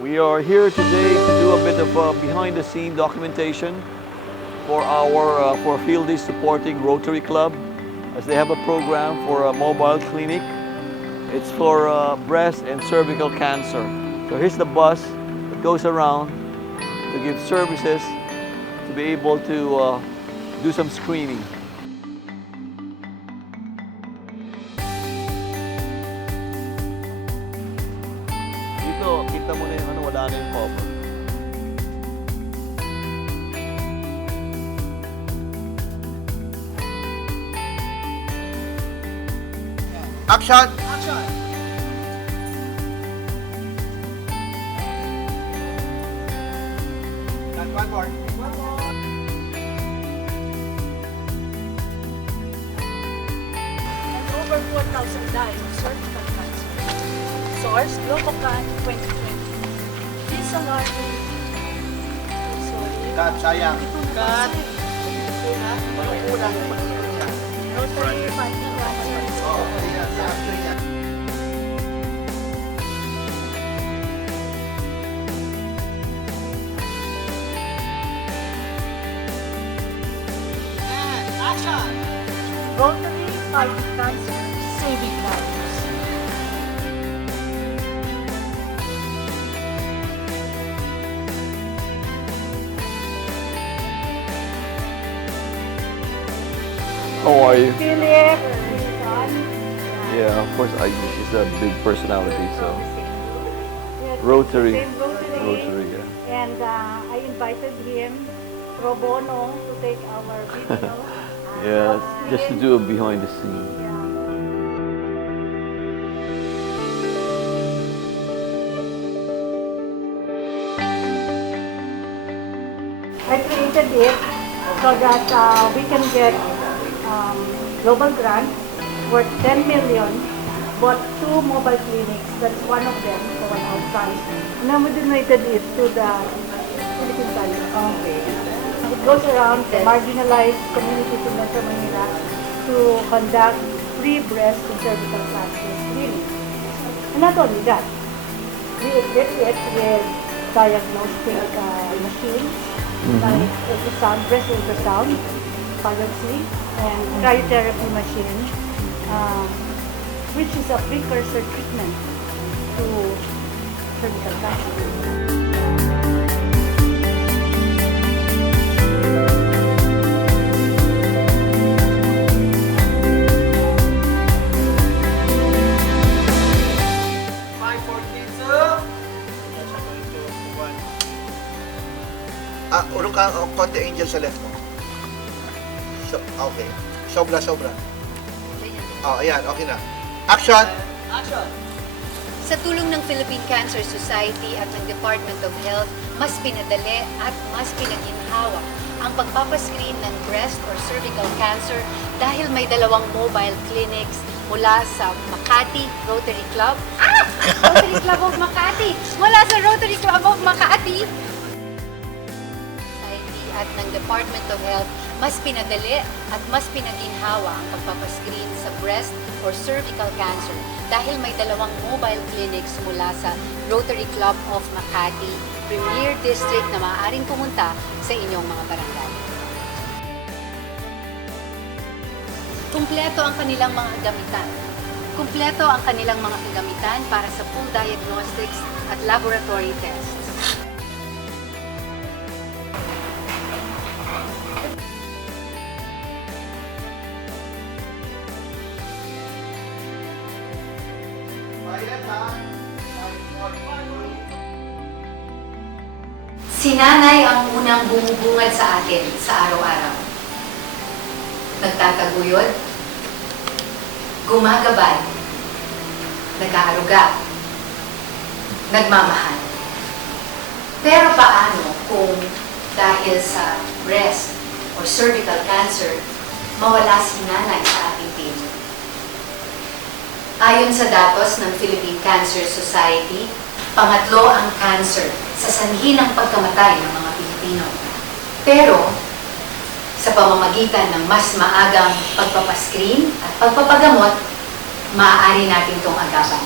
We are here today to do a bit of behind-the-scene documentation for our for Fieldies supporting Rotary Club, as they have a program for a mobile clinic. It's for breast and cervical cancer. So here's the bus that goes around to give services, to be able to do some screening. Dito, kita mo na yung ano, wala na yung cover. Action! Action! And one more. One more. And over 4,000 died of cervical cancer. Source, Globocan 2020. This alarming. Sorry. Cut, sayang. Cut. Rotary fighting cancer. Oh, yeah, after yan. And action! Rotary fighting cancer, saving lives. How are you? Philip, Yeah, of course, she's a big personality, so. Rotary. Rotary, yeah. And I invited him pro bono to take our video. Yeah, just to do a behind the scene. I created it so that we can get global grant worth 10 million, bought 2 mobile clinics. That's one of them, the one outside. And then we donated it to the Philippine country. It goes around the marginalized communities in Metro Manila to conduct free breast and cervical cancer screening. And not only that, we equip it with diagnostic machines, like ultrasound, breast ultrasound, currently, and cryotherapy machine, which is a precursor treatment to cervical cancer. Urong ka, konti angel sa left mo. So, okay. Sobra. Oh, ayan, okay na. Action! Action! Sa tulong ng Philippine Cancer Society at ng Department of Health, mas pinadali at mas pinaginhawa ang pagpapascreen ng breast or cervical cancer dahil may 2 mobile clinics mula sa Makati Rotary Club. Rotary Club of Makati! Mula sa Rotary Club of Makati! At ng Department of Health, mas pinadali at mas pinaginhawa ang pagpapascreen sa breast or cervical cancer dahil may 2 mobile clinics mula sa Rotary Club of Makati, Premier District na maaaring pumunta sa inyong mga barangay. Kumpleto ang kanilang mga gamitan. Kumpleto ang kanilang mga gamitan para sa full diagnostics at laboratory tests. Si nanay ang unang bumubungad sa atin sa araw-araw. Nagtataguyod, gumagabay, nag-aaruga, nagmamahal. Pero paano kung dahil sa breast or cervical cancer, mawala si nanay sa ating team? Ayon sa datos ng Philippine Cancer Society, pangatlo ang cancer sa sanhi ng pagkamatay ng mga Pilipino. Pero, sa pamamagitan ng mas maagang pagpapascreen at pagpapagamot, maaari natin itong agapan.